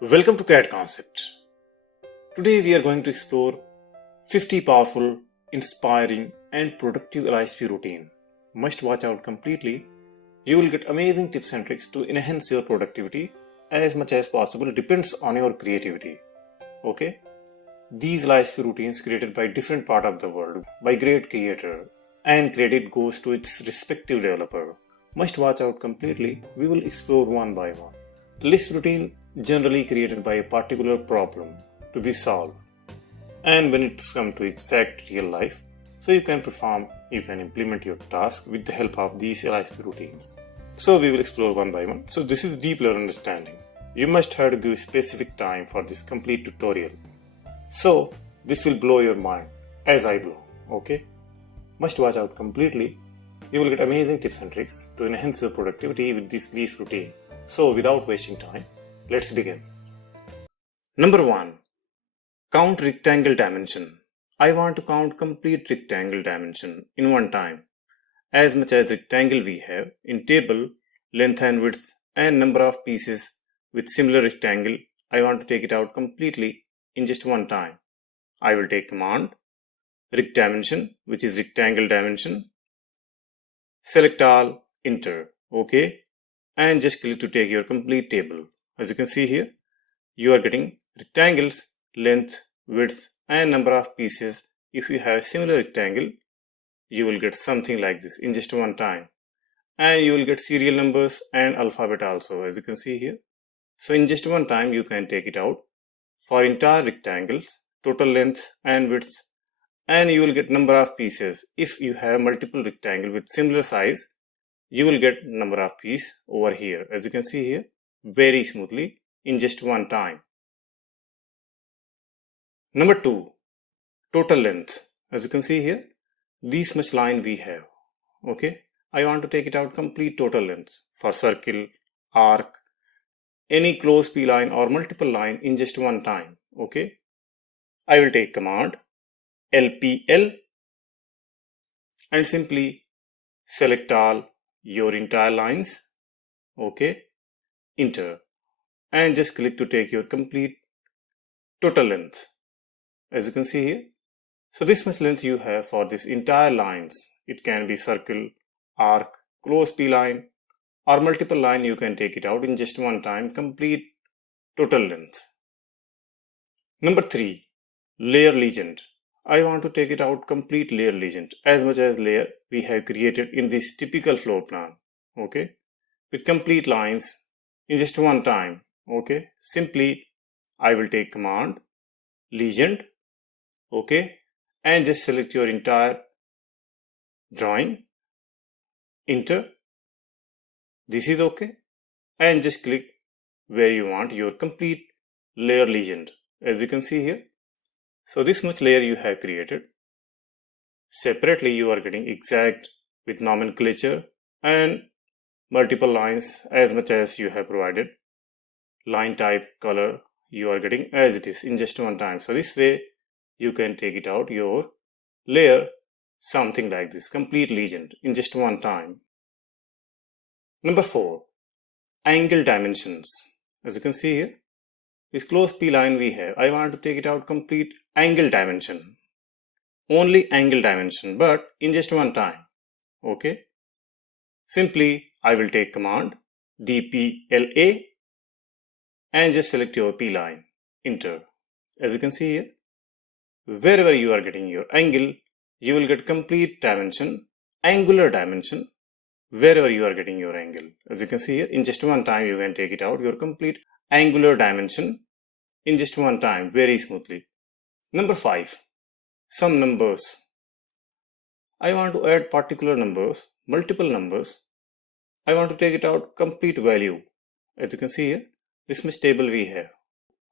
Welcome to CAD Concepts. Today we are going to explore 50 powerful, inspiring and productive Lisp routine. Must watch out completely. You will get amazing tips and tricks to enhance your productivity as much as possible. Depends on your creativity. Okay? These Lisp routines created by different part of the world by great creator and credit goes to its respective developer. Must watch out completely. We will explore one by one. Lisp routine generally created by a particular problem to be solved, and when it's come to exact real life, so you can implement your task with the help of these Lisp routines. So we will explore one by one. So this is deep level understanding. You must have to give specific time for this complete tutorial. So this will blow your mind as I blow. Okay? Must watch out completely. You will get amazing tips and tricks to enhance your productivity with this Lisp routine. So without wasting time, let's begin. Number 1. Count rectangle dimension. I want to count complete rectangle dimension in one time. As much as rectangle we have in table, length and width and number of pieces with similar rectangle, I want to take it out completely in just one time. I will take command rectdimension, which is rectangle dimension. Select all, enter. Okay. And just click to take your complete table. As you can see here, you are getting rectangles, length, width and number of pieces. If you have a similar rectangle, you will get something like this in just one time. And you will get serial numbers and alphabet also, as you can see here. So in just one time, you can take it out for entire rectangles, total length and width, and you will get number of pieces. If you have multiple rectangle with similar size, you will get number of piece over here, as you can see here, very smoothly in just one time. Number 2, total length. As you can see here, this much line we have. Okay, I want to take it out complete total length for circle, arc, any close P-line or multiple line in just one time. Okay, I will take command LPL and simply select all your entire lines. Okay, enter and just click to take your complete total length, as you can see here. So this much length you have for this entire lines. It can be circle, arc, close P line or multiple line. You can take it out in just one time, complete total length. Number 3, layer legend. I want to take it out complete layer legend, as much as layer we have created in this typical floor plan. Okay, with complete lines in just one time. Okay, simply I will take command legend. Okay, and just select your entire drawing, enter. This is okay, and just click where you want your complete layer legend, as you can see here. So this much layer you have created. Separately you are getting exact with nomenclature and multiple lines as much as you have provided. Line type, color you are getting as it is in just one time. So this way you can take it out your layer something like this, complete legend in just one time. Number 4, angle dimensions. As you can see here, this close P line we have, I want to take it out complete angle dimension. Only angle dimension, but in just one time. Okay. Simply, I will take command DPLA and just select your P line, enter. As you can see here, wherever you are getting your angle, you will get complete dimension, angular dimension, wherever you are getting your angle. As you can see here, in just one time, you can take it out, your complete angular dimension in just one time, very smoothly. Number 5, some numbers. I want to add particular numbers, multiple numbers. I want to take it out complete value. As you can see here, this much table we have.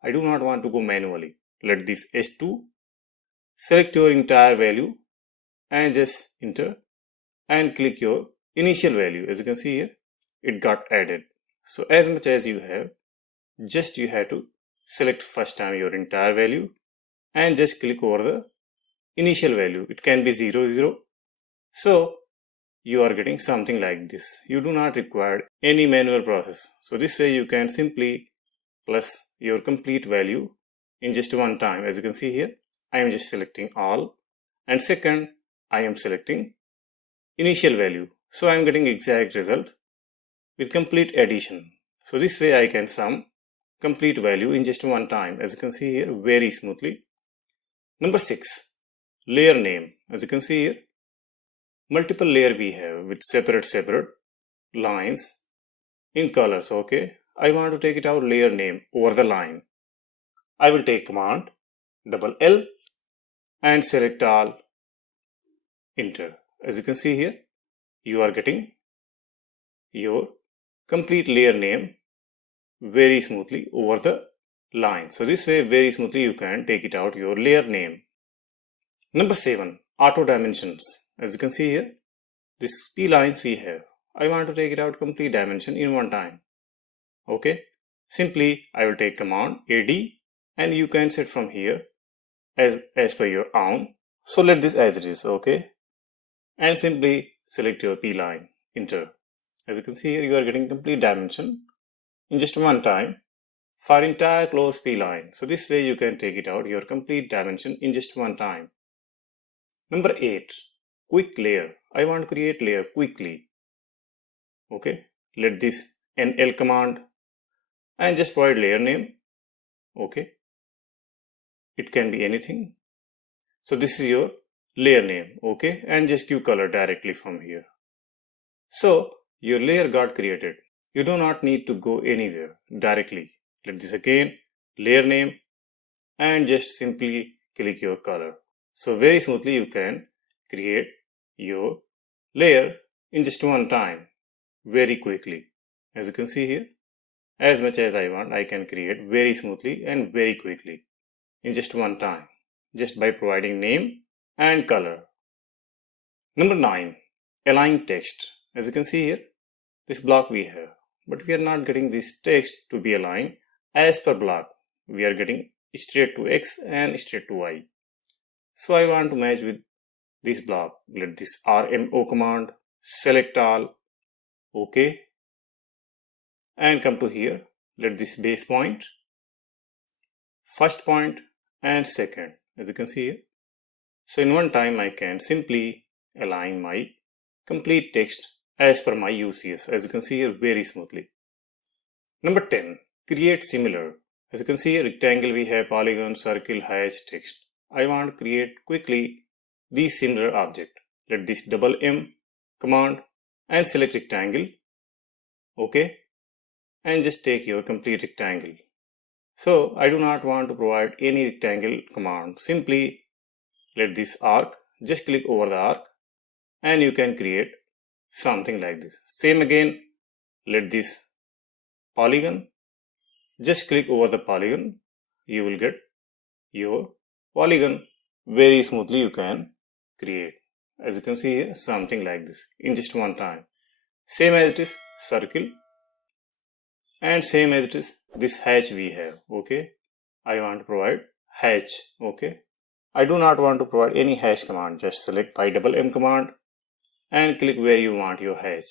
I do not want to go manually. Let this S2, select your entire value and just enter and click your initial value. As you can see here, it got added. So as much as you have, just you have to select first time your entire value and just click over the initial value. It can be 0, 0. So you are getting something like this. You do not require any manual process. So this way you can simply plus your complete value in just one time. As you can see here, I am just selecting all, and second I am selecting initial value. So I am getting exact result with complete addition. So this way I can sum complete value in just one time, as you can see here, very smoothly. Number 6, layer name. As you can see here, multiple layer we have with separate lines in colors. Okay, I want to take it out layer name over the line. I will take command double L and select all, enter. As you can see here, you are getting your complete layer name very smoothly over the line. So this way very smoothly you can take it out your layer name. Number 7, auto dimensions. As you can see here, this P lines we have, I want to take it out complete dimension in one time. Okay, simply I will take command AD and you can set from here as per your own. So let this as it is. Okay, and simply select your P line, enter. As you can see here, you are getting complete dimension in just one time for entire closed P line. So this way you can take it out your complete dimension in just one time. Number 8, quick layer. I want to create layer quickly. Okay, let this NL command and just provide layer name. Okay, it can be anything. So this is your layer name. Okay, and just give color directly from here. So your layer got created. You do not need to go anywhere, directly. Let this again, layer name, and just simply click your color. So very smoothly you can create your layer in just one time, very quickly. As you can see here, as much as I want, I can create very smoothly and very quickly in just one time, just by providing name and color. Number 9, align text. As you can see here, this block we have, but we are not getting this text to be aligned as per block. We are getting straight to X and straight to Y. So I want to match with this block. Let this RMO command, select all, okay, and come to here. Let this base point, first point and second, as you can see here. So in one time I can simply align my complete text as per my UCS, as you can see here, very smoothly. Number 10, create similar. As you can see here, rectangle we have, polygon, circle, hatch, text. I want to create quickly these similar object. Let this double M command and select rectangle. Okay, and just take your complete rectangle. So I do not want to provide any rectangle command. Simply let this arc, just click over the arc and you can create something like this. Same again, let this polygon, just click over the polygon, you will get your polygon. Very smoothly you can create, as you can see here, something like this in just one time. Same as it is circle, and same as it is this hatch we have. Okay, I want to provide hatch. Okay, I do not want to provide any hash command. Just select by double M command and click where you want your hatch.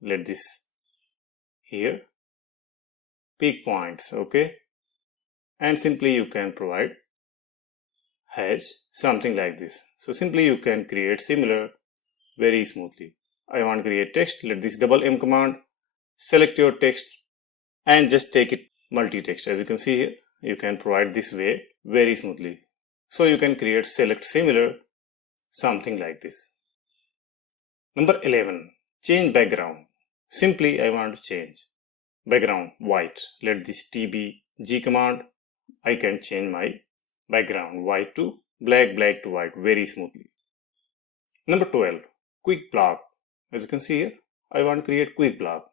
Let this here peak points. Okay, and simply you can provide hatch something like this. So simply you can create similar very smoothly. I want to create text. Let this double M command, select your text and just take it multi-text. As you can see here, you can provide this way very smoothly. So you can create select similar something like this. Number 11, change background. Simply I want to change background white. Let this TBG command, I can change my background white to black, black to white very smoothly. Number 12, quick block. As you can see here, I want to create quick block.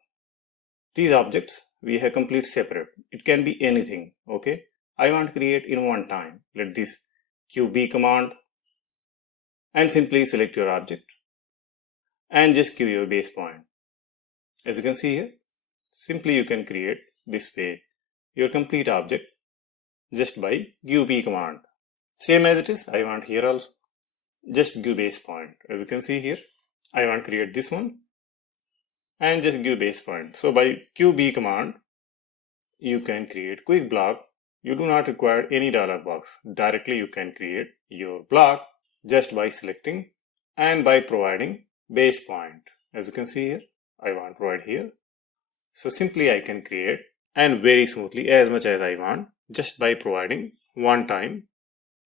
These objects we have complete separate. It can be anything. Okay, I want to create in one time. Let this QB command and simply select your object and just give your base point. As you can see here, simply you can create this way your complete object just by QB command. Same as it is, I want here also just give base point. As you can see here, I want to create this one and just give base point. So by QB command, you can create quick block. You do not require any dialog box. Directly you can create your block just by selecting and by providing base point. As you can see here, I want to provide here. So simply I can create and very smoothly as much as I want just by providing one time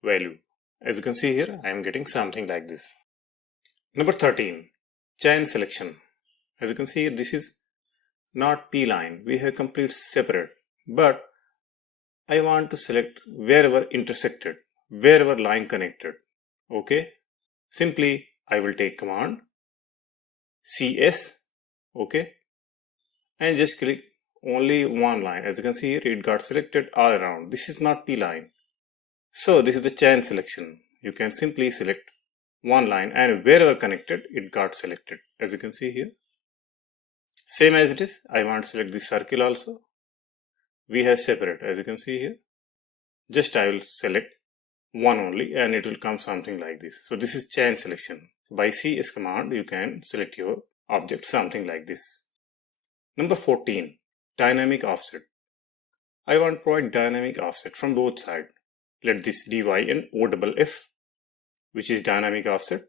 value. As you can see here, I am getting something like this. Number 13, chain selection. As you can see here, this is not PLINE. We have complete separate, but I want to select wherever intersected, wherever line connected. Okay. Simply I will take command CS. Okay. And just click only one line. As you can see here, it got selected all around. This is not PLINE. So this is the chain selection. You can simply select one line and wherever connected, it got selected. As you can see here. Same as it is, I want to select this circle also. We have separate, as you can see here. Just I will select one only and it will come something like this. So this is chain selection. By CS command, you can select your object something like this. Number 14, dynamic offset. I want to provide dynamic offset from both sides. Let this DY and OFF, which is dynamic offset,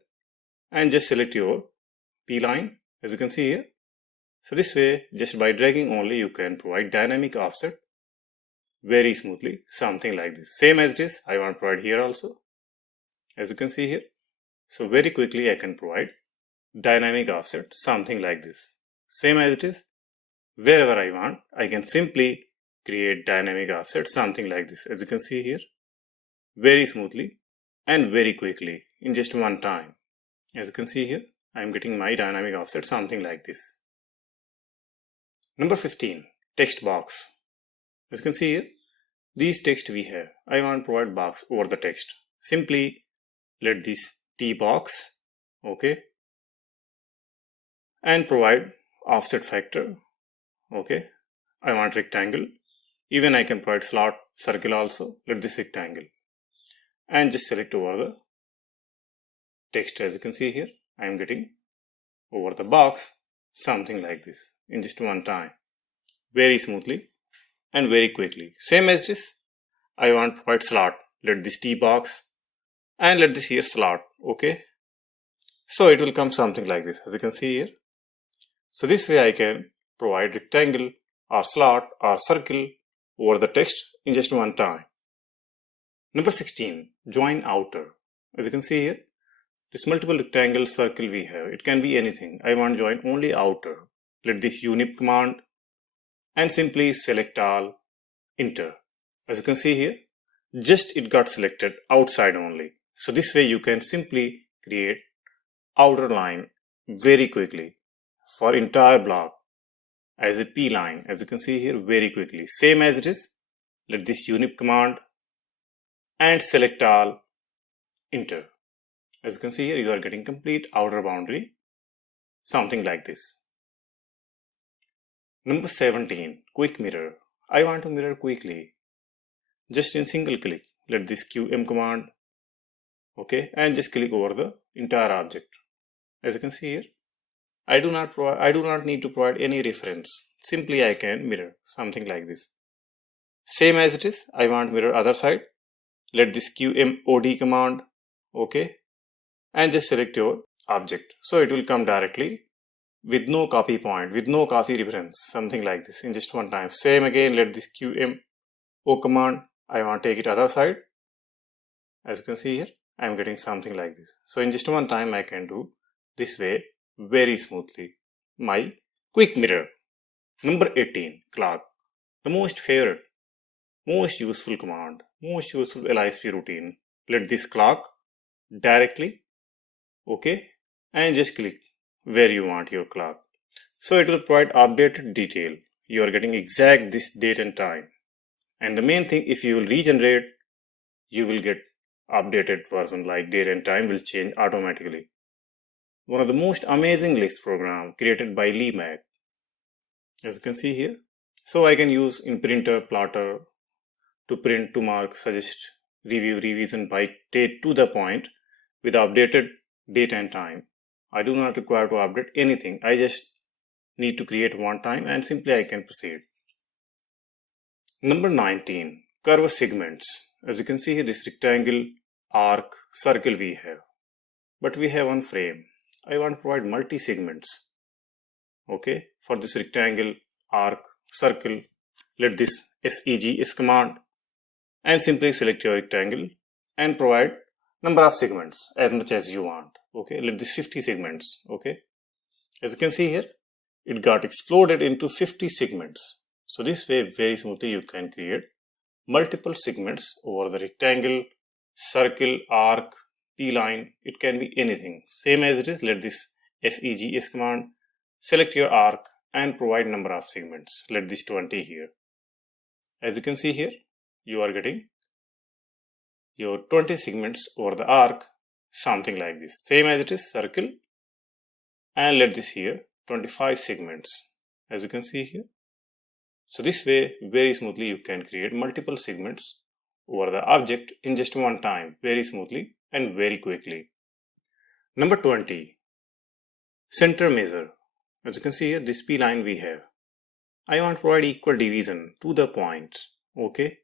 and just select your P-line, as you can see here. So this way, just by dragging only, you can provide dynamic offset very smoothly, something like this. Same as it is, I want to provide here also, as you can see here. So very quickly, I can provide dynamic offset, something like this. Same as it is, wherever I want, I can simply create dynamic offset, something like this, as you can see here, very smoothly and very quickly in just one time. As you can see here, I am getting my dynamic offset, something like this. Number 15, text box. As you can see here, these text we have. I want to provide box over the text. Simply let this T box, okay, and provide offset factor, okay. I want rectangle. Even I can provide slot, circle also. Let this rectangle. And just select over the text. As you can see here, I am getting over the box, something like this in just one time. Very smoothly and very quickly. Same as this, I want to provide slot. Let this T box and let this here slot, okay. So it will come something like this, as you can see here. So this way I can provide rectangle or slot or circle over the text in just one time. Number 16, join outer. As you can see here, this multiple rectangle circle we have, it can be anything. I want to join only outer. Let this unip command and simply select all, enter. As you can see here, just it got selected outside only. So this way you can simply create outer line very quickly for entire block as a P line. As you can see here, very quickly. Same as it is, let this unip command and select all, enter. As you can see here, you are getting complete outer boundary, something like this. Number 17, quick mirror. I want to mirror quickly, just in single click. Let this QM command, okay, and just click over the entire object. As you can see here, I do not need to provide any reference. Simply I can mirror, something like this. Same as it is, I want mirror other side. Let this QMOD command, okay, and just select your object. So it will come directly with no copy point, with no copy reference, something like this in just one time. Same again, let this QMO command, I want to take it other side. As you can see here, I am getting something like this. So in just one time, I can do this way very smoothly. My quick mirror. Number 18, clock. The most favorite, most useful command, most useful LISP routine. Let this clock directly, okay, and just click where you want your clock. So it will provide updated detail. You are getting exact this date and time. And the main thing, if you will regenerate, you will get updated version like date and time will change automatically. One of the most amazing Lisp program created by LeMac. As you can see here. So I can use in printer, plotter to print, to mark, suggest, review, revision by date to the point with updated date and time. I do not require to update anything. I just need to create one time and simply I can proceed. Number 19, curve segments. As you can see here, this rectangle, arc, circle we have. But we have one frame. I want to provide multi-segments. Okay, for this rectangle, arc, circle, let this SEG is command and simply select your rectangle and provide number of segments as much as you want. Okay, let this 50 segments. Okay, as you can see here, it got exploded into 50 segments. So this way, very smoothly you can create multiple segments over the rectangle, circle, arc, P-line. It can be anything. Same as it is, let this SEGS command, select your arc and provide number of segments. Let this 20 here. As you can see here, you are getting your 20 segments over the arc, something like this. Same as it is, circle, and let this here 25 segments. As you can see here. So this way, very smoothly you can create multiple segments over the object in just one time, very smoothly and very quickly. Number 20, center measure. As you can see here, this P-line we have. I want to provide equal division to the point. Okay,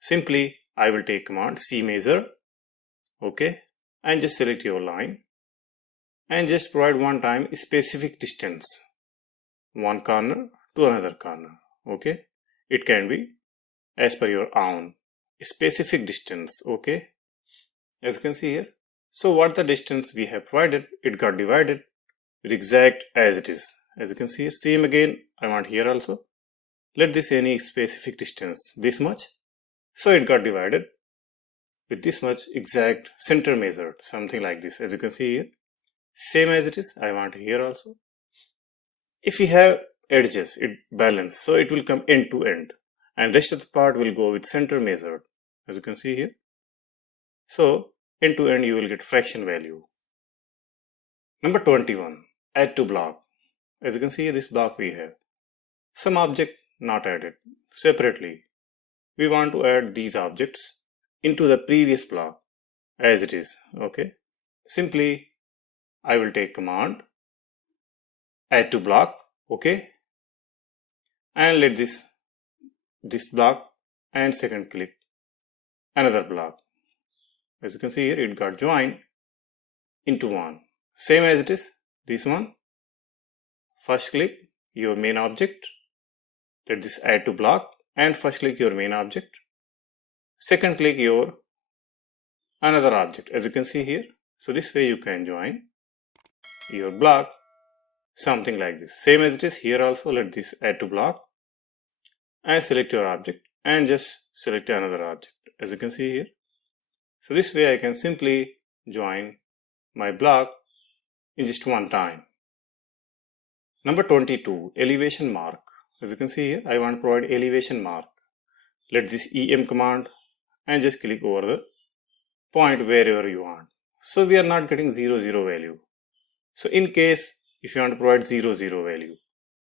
simply I will take command C measure. Okay, and just select your line and just provide one time specific distance, one corner to another corner. Okay, it can be as per your own specific distance. Okay, as you can see here. So what the distance we have provided, it got divided with exact as it is. As you can see, same again, I want here also. Let this any specific distance, this much. So it got divided with this much exact center measured, something like this. As you can see here, same as it is, I want here also. If we have edges, it balance, so it will come end to end, and rest of the part will go with center measured, as you can see here. So end to end you will get fraction value. Number 21, add to block. As you can see, this block we have some object not added separately. We want to add these objects into the previous block as it is. Okay, simply I will take command add to block. Okay, and let this block and second click another block. As you can see here, it got joined into one. Same as it is, this one. First click your main object, let this add to block and first click your main object. Second click your another object, as you can see here. So this way you can join your block, something like this. Same as it is here also, let this add to block and select your object and just select another object, as you can see here. So this way I can simply join my block in just one time. Number 22, elevation mark. As you can see here, I want to provide elevation mark. Let this EM command and just click over the point wherever you want. So we are not getting 0, 0 value. So in case if you want to provide 0, 0 value,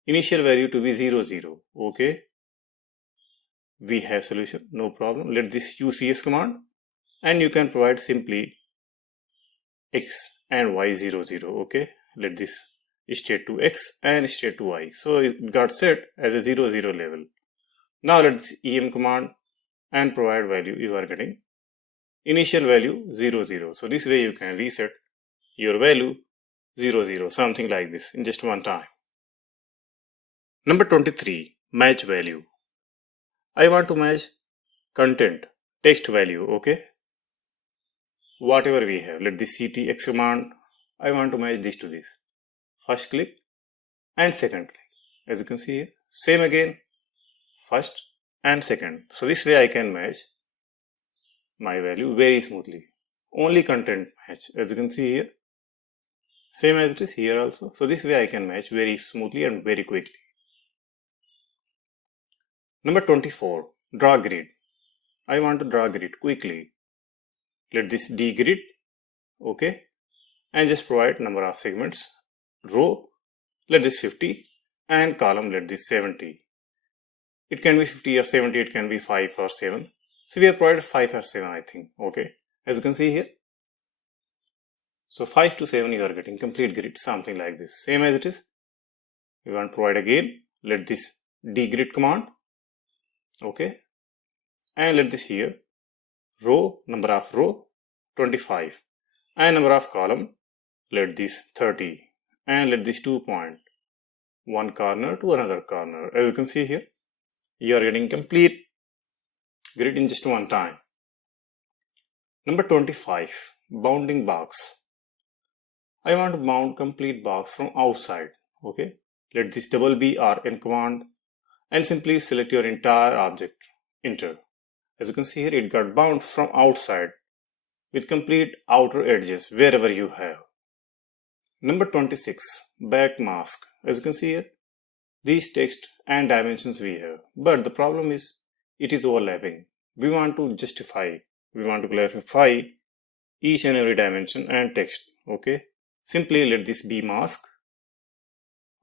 initial value to be 0, 0. Okay, we have solution, no problem. Let this UCS command and you can provide simply X and Y 0, 0. Okay, let this state to X and state to Y. So it got set as a 0, 0 level. Now let this EM command and provide value. You are getting initial value 0, 0. So this way you can reset your value 0, 0, something like this in just one time. Number 23, match value. I want to match content, text value. Okay, whatever we have, let this CTX command, I want to match this to this. First click and second click. As you can see here, same again, first and second. So this way I can match my value very smoothly. Only content match, as you can see here, same as it is here also. So this way I can match very smoothly and very quickly. Number 24, draw grid. I want to draw grid quickly. Let this D grid. Okay, and just provide number of segments. Row, let this 50 and column, let this 70. It can be 50 or 70, it can be 5 or 7. So we have provided 5 or 7, I think. Okay, as you can see here. So 5 to 7 you are getting complete grid, something like this. Same as it is. We want to provide again, let this D grid command. Okay, and let this here row, number of row 25, and number of column, let this 30, and let this 2 point, one corner to another corner. As you can see here, you are getting complete grid in just one time. Number 25, bounding box. I want to bound complete box from outside. Okay, let this double B or N command and simply select your entire object. Enter. As you can see here, it got bound from outside with complete outer edges wherever you have. Number 26, back mask. As you can see here, these text and dimensions we have, but the problem is it is overlapping. We want to justify, we want to clarify each and every dimension and text. Okay, simply let this be mask.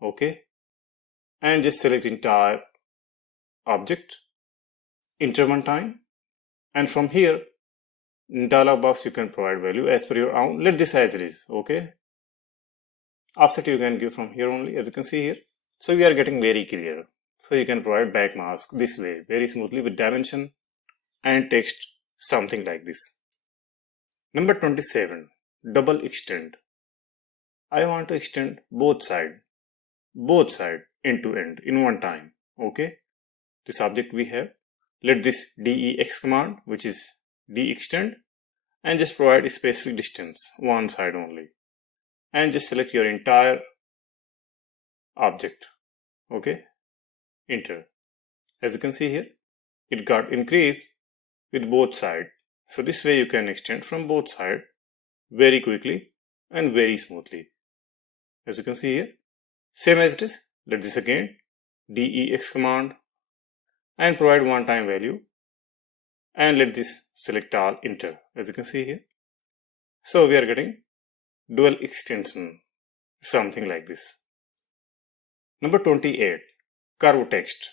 Okay, and just select entire object. Enter one time, and from here in dialog box you can provide value as per your own. Let this as it is. Okay, offset you can give from here only, as you can see here. So we are getting very clear. So you can provide back mask this way very smoothly with dimension and text, something like this. Number 27, double extend. I want to extend both side end to end in one time. Okay, this object we have, let this dex command, which is de-extend, and just provide a specific distance, one side only, and just select your entire object. Okay, enter. As you can see here, it got increased with both sides. So this way you can extend from both sides very quickly and very smoothly. As you can see here, same as this, let this again dex command and provide one time value, and let this select all, enter. As you can see here, so we are getting dual extension, something like this. Number 28, curve text.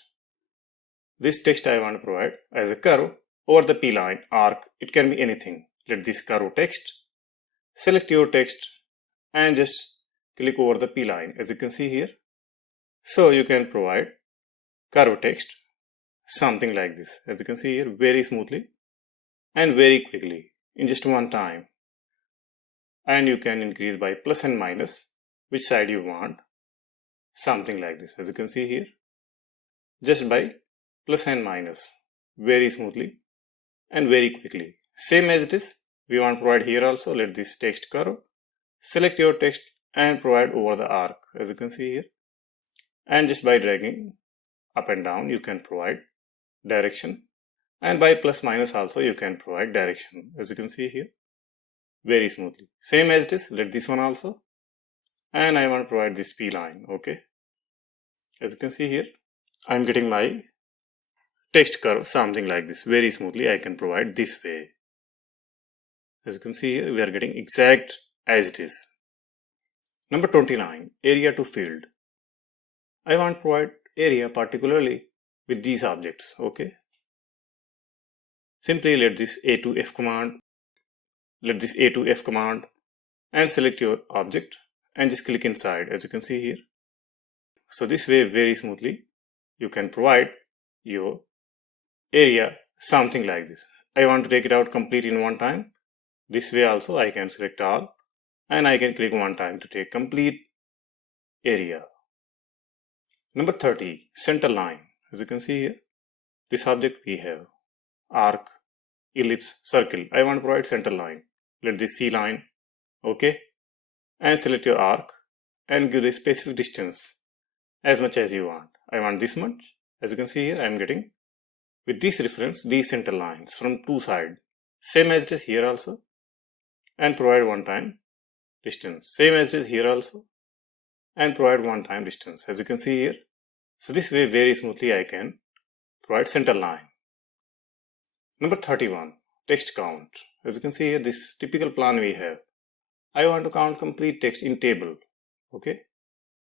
This text I want to provide as a curve over the P-line arc. It can be anything. Let this curve text, select your text and just click over the P-line, as you can see here. So you can provide curve text, something like this, as you can see here, very smoothly and very quickly in just one time. And you can increase by plus and minus which side you want, something like this, as you can see here, just by plus and minus very smoothly and very quickly. Same as it is, we want to provide here also. Let this text curve, select your text and provide over the arc, as you can see here, and just by dragging up and down you can provide direction, and by plus minus also you can provide direction, as you can see here, very smoothly. Same as it is, let this one also, and I want to provide this P-line. Okay, as you can see here, I am getting my text curve, something like this, very smoothly I can provide this way. As you can see here, we are getting exact as it is. Number 29, area to field. I want to provide area particularly with these objects. Okay, simply let this A to F command, and select your object and just click inside, as you can see here. So this way very smoothly you can provide your area, something like this. I want to take it out complete in one time. This way also I can select all and I can click one time to take complete area. Number 30, center line. As you can see here, this object we have arc, ellipse, circle. I want to provide center line. Let this C line. Okay, and select your arc and give a specific distance as much as you want. I want this much. As you can see here, I am getting with this reference these center lines from two sides. Same as it is here also, and provide one time distance. Same as it is here also, and provide one time distance, as you can see here. So this way very smoothly I can provide center line. Number 31, text count. As you can see here, this typical plan we have. I want to count complete text in table. Okay,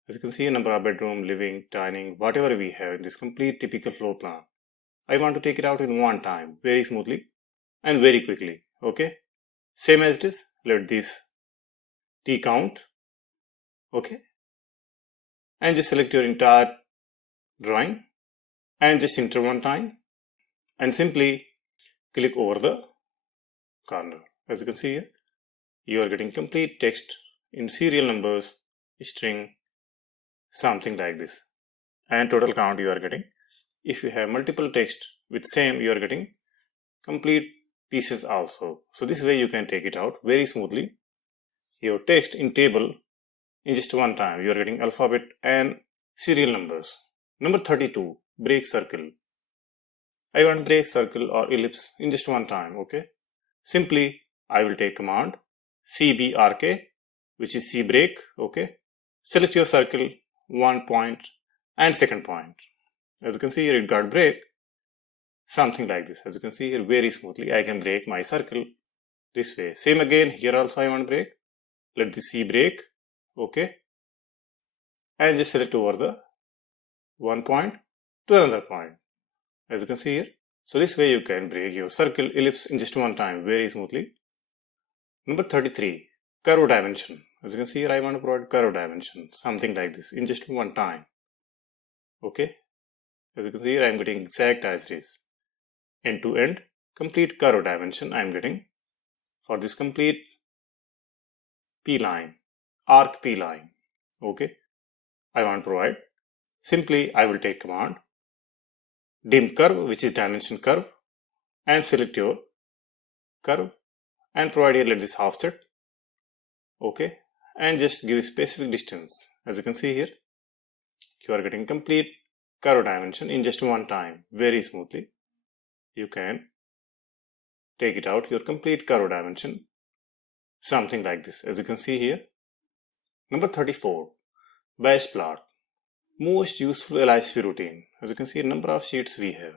as you can see, number of bedroom, living, dining, whatever we have in this complete typical floor plan. I want to take it out in one time very smoothly and very quickly. Okay, same as it is, let this T count. Okay, and just select your entire drawing and just enter one time and simply click over the corner. As you can see here, you are getting complete text in serial numbers, string, something like this, and total count you are getting. If you have multiple text with same, you are getting complete pieces also. So this way you can take it out very smoothly. Your text in table in just one time. You are getting alphabet and serial numbers. Number 32, break circle. I want break circle or ellipse in just one time. Okay. Simply, I will take command CBRK, which is C break. Okay. Select your circle, 1 point and second point. As you can see here, it got break. Something like this. As you can see here, very smoothly, I can break my circle this way. Same again, here also I want break. Let the C break. Okay. And just select over the 1 point to another point. As you can see here. So this way you can break your circle, ellipse in just one time very smoothly. Number 33, curve dimension. As you can see here, I want to provide curve dimension, something like this in just one time. Okay. As you can see here, I am getting exact as it is. End to end, complete curve dimension I am getting for this complete PLINE, arc PLINE. Okay. I want to provide. Simply, I will take command dim curve, which is dimension curve, and select your curve and provide here, let this offset. Okay. And just give a specific distance. As you can see here, you are getting complete curve dimension in just one time very smoothly. You can take it out, your complete curve dimension, something like this. As you can see here. Number 34, bash plot. Most useful LISP routine. As you can see, number of sheets we have.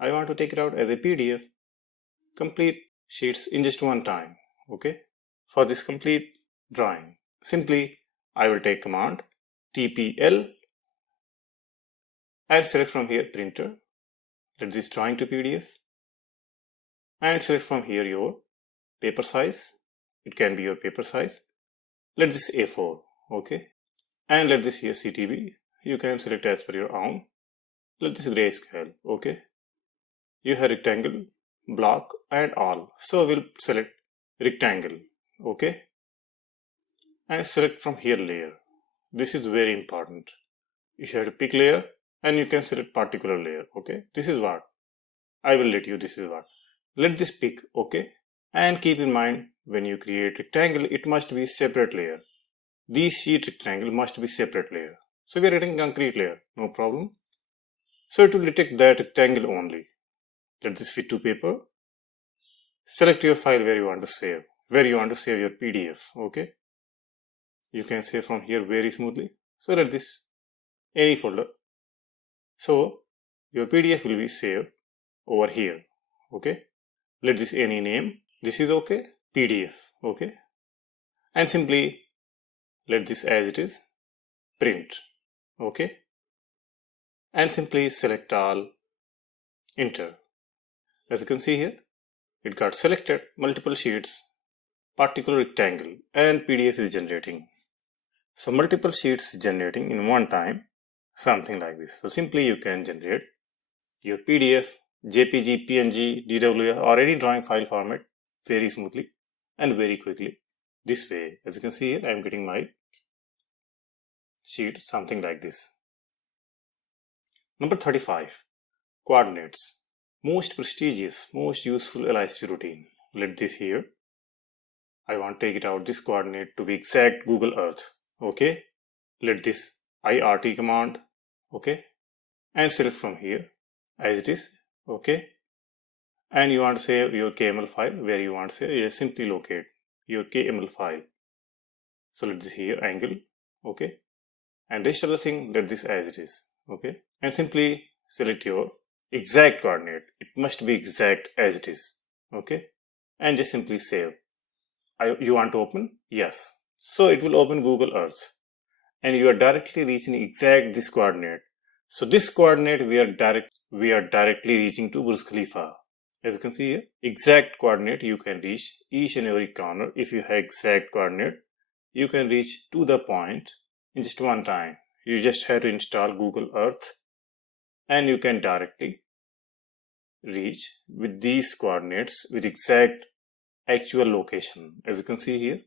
I want to take it out as a PDF, complete sheets in just one time. Okay. For this complete drawing, simply I will take command TPL and select from here printer. Let this drawing to PDF and select from here your paper size. It can be your paper size. Let this A4. Okay. And let this here CTB. You can select as per your own. Let this grayscale. Okay. You have rectangle, block and all. So we'll select rectangle. Okay. And select from here layer. This is very important. You have to pick layer and you can select particular layer. Okay. This is what I will let you. This is what. Let this pick. Okay. And keep in mind, when you create rectangle, it must be separate layer. This sheet rectangle must be separate layer. So we are getting concrete layer, no problem. So it will detect that rectangle only. Let this fit to paper. Select your file where you want to save, your PDF. Okay. You can save from here very smoothly. So let this any folder. So your PDF will be saved over here. Okay. Let this any name. This is okay. PDF. Okay. And simply let this as it is. Print. Okay. And simply select all, enter. As you can see here, it got selected multiple sheets, particular rectangle, and PDF is generating. So multiple sheets generating in one time, something like this. So simply you can generate your PDF, JPG, PNG, DWF or any drawing file format very smoothly and very quickly. This way, as you can see here, I am getting my sheet, something like this. Number 35, coordinates. Most prestigious, most useful LISP routine. Let this here. I want to take it out, this coordinate to be exact Google Earth. Okay. Let this IRT command. Okay. And select from here as it is. Okay. And you want to save your KML file where you want to save. You simply locate your KML file. So let this here angle. Okay. And rest of the thing, let this as it is. Okay. And simply select your exact coordinate. It must be exact as it is. Okay. And just simply save. You want to open? Yes. So it will open Google Earth. And you are directly reaching exact this coordinate. So this coordinate we are directly reaching to Burj Khalifa. As you can see here, exact coordinate you can reach each and every corner. If you have exact coordinate, you can reach to the point in just one time. You just have to install Google Earth and you can directly reach with these coordinates with exact actual location. As you can see here,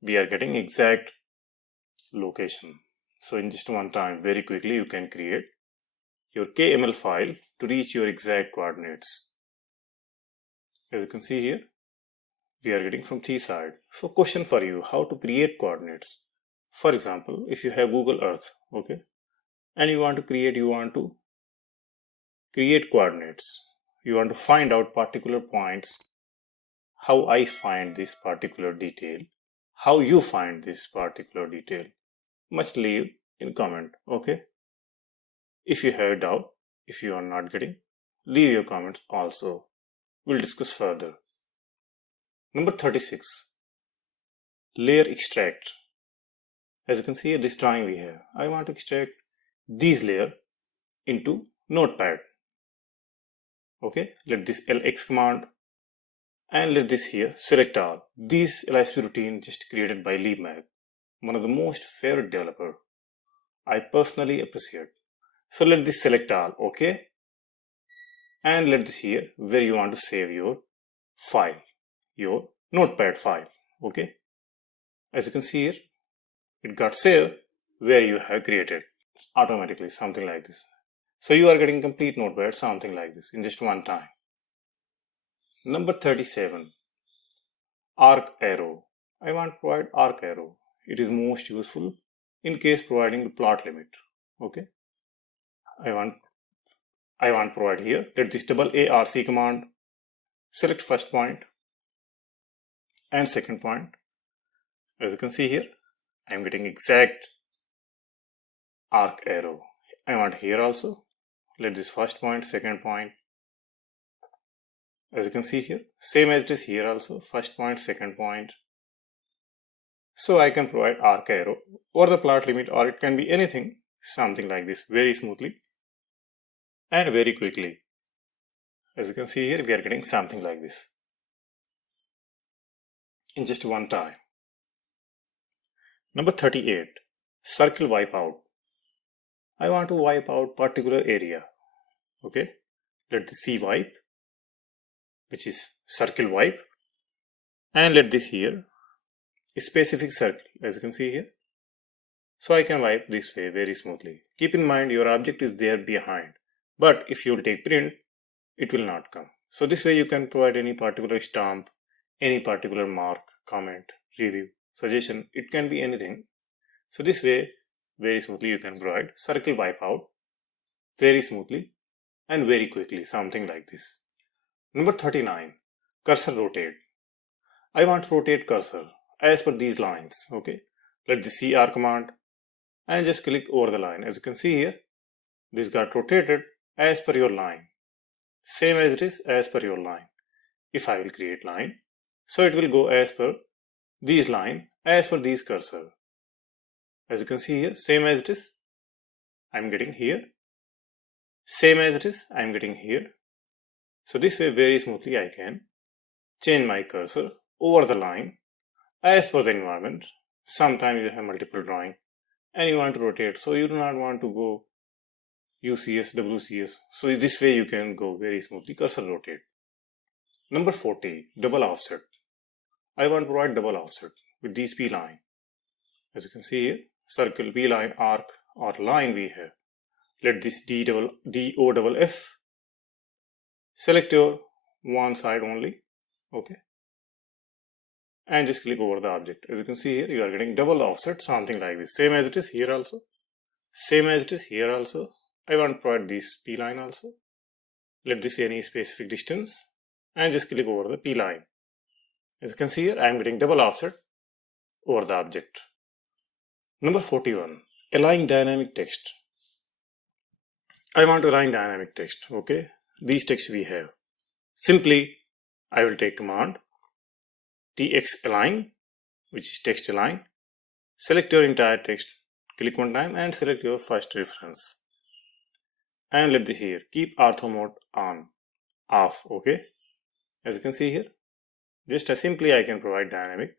we are getting exact location. So in just one time, very quickly, you can create your KML file to reach your exact coordinates. As you can see here, we are getting from 3 sides. So question for you, how to create coordinates. For example, if you have Google Earth, okay, and you want to create coordinates. You want to find out particular points, how I find this particular detail, how you find this particular detail. Must leave in comment, okay? If you have doubt, if you are not getting, leave your comments also. We'll discuss further. Number 36, layer extract. As you can see here, this drawing we have. I want to extract these layer into Notepad. Okay, let this LX command and let this here select all. This Lisp routine just created by LeapMag, one of the most favorite developer. I personally appreciate. So let this select all, okay? And let this here where you want to save your file, your Notepad file, okay? As you can see here, it got saved where you have created automatically, something like this. So you are getting complete Notepad, something like this in just one time. Number 37, arc arrow. I want to provide arc arrow. It is most useful in case providing the plot limit. Okay. I want to provide here. Let this double ARC command select first point and second point. As you can see here, I am getting exact arc arrow. I want here also. Let this first point, second point. As you can see here, same as it is here also, first point, second point. So I can provide arc arrow or the plot limit, or it can be anything, something like this, very smoothly and very quickly. As you can see here, we are getting something like this in just one time. Number 38, circle wipeout. I want to wipe out particular area. Okay, let the C wipe, which is circle wipe, and let this here a specific circle, as you can see here. So I can wipe this way very smoothly. Keep in mind your object is there behind, but if you will take print, it will not come. So this way you can provide any particular stamp, any particular mark, comment, review, suggestion. It can be anything. So this way very smoothly you can provide circle wipeout very smoothly and very quickly, something like this. Number 39, cursor rotate. I want to rotate cursor as per these lines. Okay, let the CR command and just click over the line. As you can see here, this got rotated as per your line, same as it is as per your line. If I will create line, so it will go as per these line, as per these cursor. As you can see here, same as it is, I am getting here, same as it is, I am getting here. So this way very smoothly I can change my cursor over the line as per the environment. Sometimes you have multiple drawing and you want to rotate, so you do not want to go UCS, WCS. So this way you can go very smoothly, cursor rotate. Number 40, double offset. I want to provide double offset with these P-line. As you can see here, circle, P-line, arc or line we have. Let this DOFF. Select your one side only, okay, and just click over the object. As you can see here, you are getting double offset, something like this. Same as it is here also, same as it is here also. I want to provide this P-line also. Let this any specific distance and just click over the P-line. As you can see here, I am getting double offset over the object. Number 41, align dynamic text. I want to align dynamic text, okay. These text we have. Simply, I will take command TX align, which is text align. Select your entire text, click one time and select your first reference. And let this here, keep ortho mode on, off, okay. As you can see here, just as simply I can provide dynamic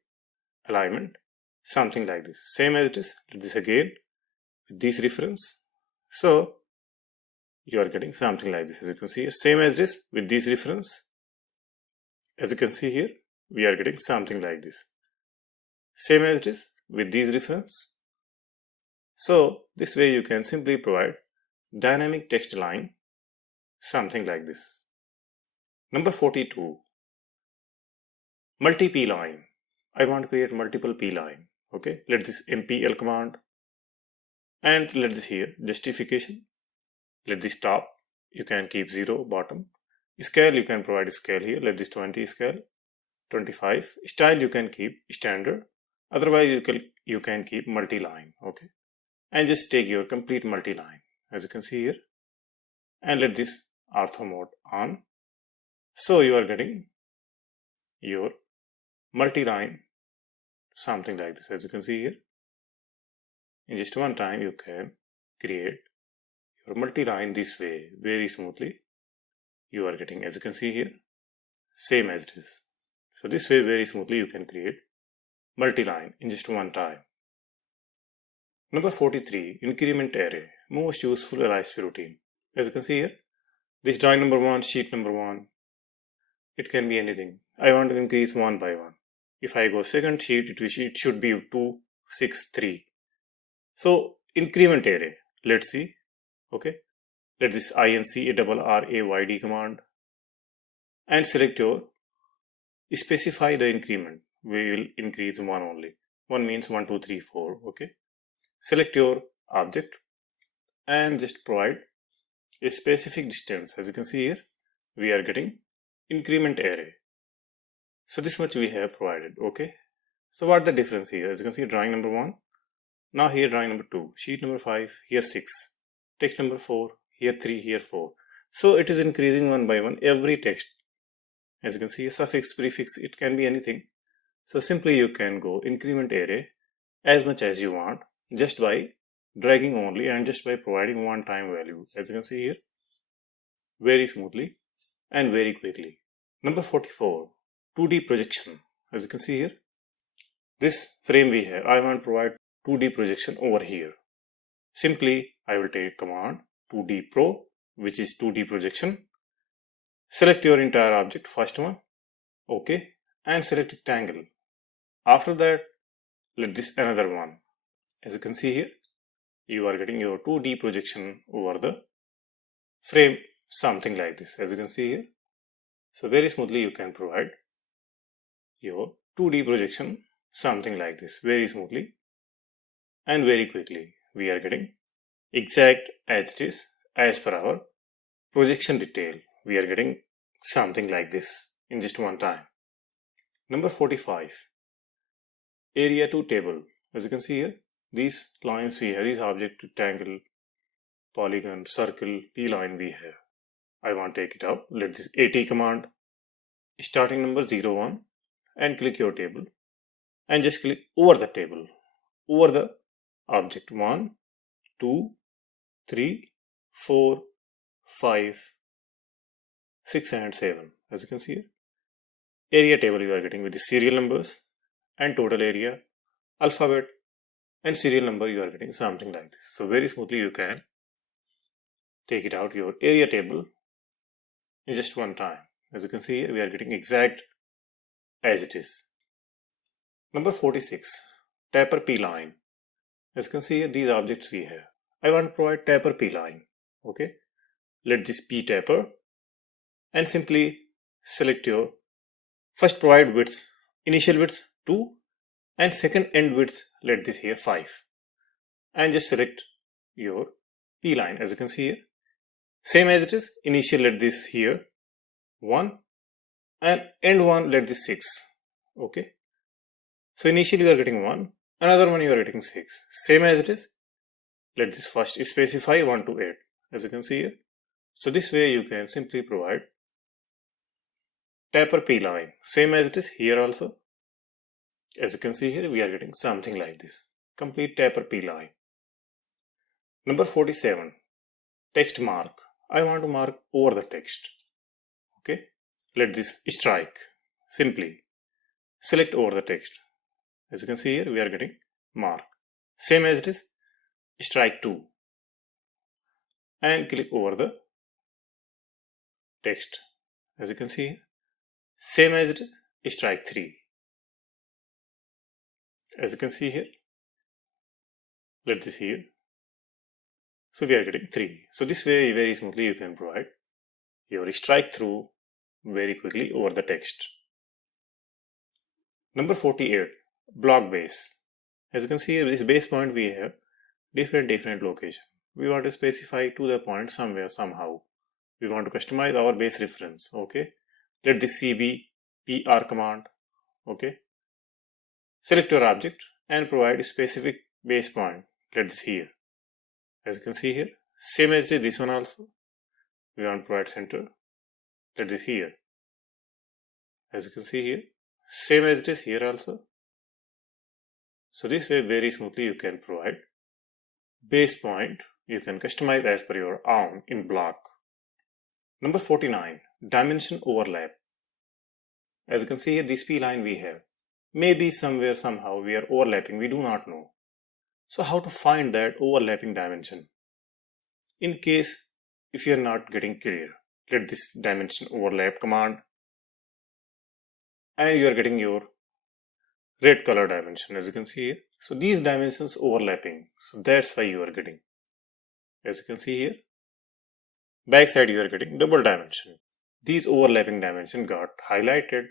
alignment, something like this. Same as it is, let this again, with this reference. So, you are getting something like this. As you can see here, same as this with this reference. As you can see here, we are getting something like this. Same as this with these reference. So this way you can simply provide dynamic text line, something like this. Number 42, multi-PLINE. I want to create multiple PLINE. Okay, let this MPL command and let this here justification. Let this top, you can keep 0, bottom. Scale, you can provide scale here. Let this 20 scale, 25. Style, you can keep standard. Otherwise, you can keep multi-line. Okay, and just take your complete multi-line, as you can see here, and let this ortho mode on. So you are getting your multi-line, something like this. As you can see here, in just one time you can create your multi-line this way very smoothly. You are getting, as you can see here, same as it is. So this way very smoothly you can create multi-line in just one time. Number 43, increment array, most useful Lisp routine. As you can see here, this drawing number 1, sheet number 1, it can be anything. I want to increase one by one. If I go second sheet, it should be 2, 6, 3. So increment array, let's see. Okay, let this INCREMENT command and select your, specify the increment. We will increase one only. One means 1, 2, 3, 4. Okay, select your object and just provide a specific distance. As you can see here, we are getting increment array. So this much we have provided. Okay, so what the difference here? As you can see, drawing number 1, now here drawing number 2, sheet number 5, here 6, text number 4, here 3, here 4. So it is increasing one by one every text. As you can see, suffix, prefix, it can be anything. So simply you can go increment array as much as you want just by dragging only and just by providing one time value. As you can see here, very smoothly and very quickly. Number 44, 2D projection. As you can see here, this frame we have, I want to provide 2D projection over here. Simply I will take command 2D pro, which is 2D projection. Select your entire object, first one, okay, and select rectangle. After that, let this another one. As you can see here, you are getting your 2D projection over the frame, something like this. As you can see here, so very smoothly you can provide your 2D projection, something like this, very smoothly and very quickly. We are getting exact as it is, as per our projection detail. We are getting something like this in just one time. Number 45, area to table. As you can see here, these lines we have, these object, rectangle, polygon, circle, P-line we have. I want to take it out. Let this AT command, starting number 0, 1, and click your table and just click over the table, over the object 1, 2, 3, 4, 5, 6 and 7. As you can see here, area table you are getting with the serial numbers and total area, alphabet and serial number you are getting something like this. So very smoothly you can take it out your area table in just one time. As you can see here, we are getting exact as it is. Number 46, taper P-line. As you can see here, these objects we have. I want to provide taper P-line. Okay, let this P taper and simply select your, first provide width, initial width 2 and second end width, let this here 5, and just select your P-line. As you can see here, same as it is, initial let this here 1 and end 1 let this 6. Okay, so initially you are getting 1, another one you are getting 6, same as it is. Let this first specify 1 to 8, as you can see here. So this way you can simply provide taper P-line, same as it is here also. As you can see here, we are getting something like this, complete taper P-line. Number 47, text mark. I want to mark over the text. Okay, let this strike, simply select over the text. As you can see here, we are getting mark, same as it is, strike 2. and click over the text. As you can see here, same as it is, strike 3. As you can see here, let this here. So we are getting 3. So this way very smoothly you can provide your strike through very quickly over the text. Number 48, block base. As you can see here, this base point we have different location. We want to specify to the point somewhere, somehow. We want to customize our base reference. Okay. Let this C be PR command. Okay. Select your object and provide a specific base point. Let this here. As you can see here, same as this one also. We want to provide center. Let this here. As you can see here, same as it is here also. So this way very smoothly you can provide base point. You can customize as per your own in block. Number 49, dimension overlap. As you can see here, this PLINE we have. Maybe somewhere, somehow we are overlapping, we do not know. So how to find that overlapping dimension? In case if you are not getting clear, let this dimension overlap command and you are getting your red color dimension, as you can see here. So these dimensions overlapping, so that's why you are getting, as you can see here, back side you are getting double dimension. These overlapping dimension got highlighted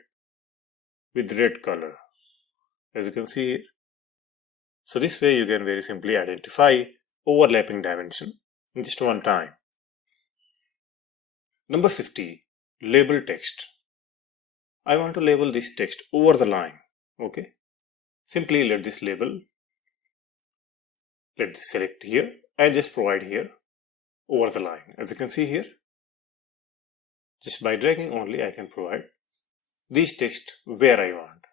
with red color, as you can see here. So this way you can very simply identify overlapping dimension in just one time. Number 50, label text. I want to label this text over the line. Okay. Simply let this label, let this select here and just provide here over the line. As you can see here, just by dragging only I can provide this text where I want.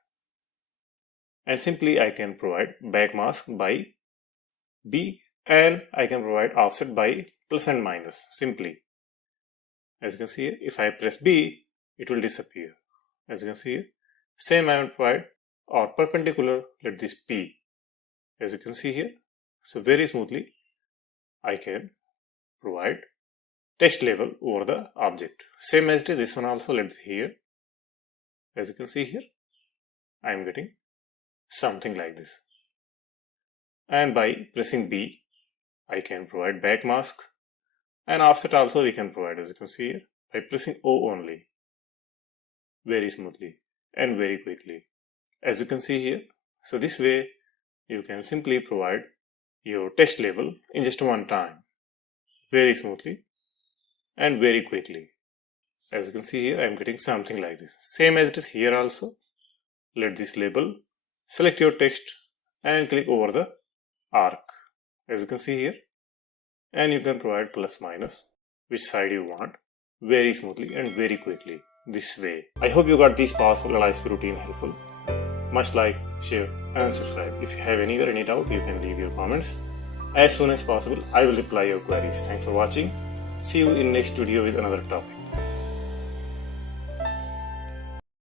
And simply I can provide back mask by B and I can provide offset by plus and minus simply. As you can see here, if I press B, it will disappear. As you can see here, same I will provide or perpendicular, let this P. As you can see here, so very smoothly I can provide text label over the object. Same as it is, this one also, let's see here. As you can see here, I am getting something like this. And by pressing B, I can provide back mask and offset also we can provide, as you can see here, by pressing O only. Very smoothly and very quickly. As you can see here, so this way you can simply provide your text label in just one time. Very smoothly and very quickly. As you can see here, I am getting something like this. Same as it is here also. Let this label, select your text and click over the arc. As you can see here. And you can provide plus minus, which side you want, very smoothly and very quickly. This way. I hope you got this powerful Lisp routine helpful. Must like, share and subscribe. If you have any or any doubt, you can leave your comments. As soon as possible, I will reply your queries. Thanks for watching. See you in next video with another topic.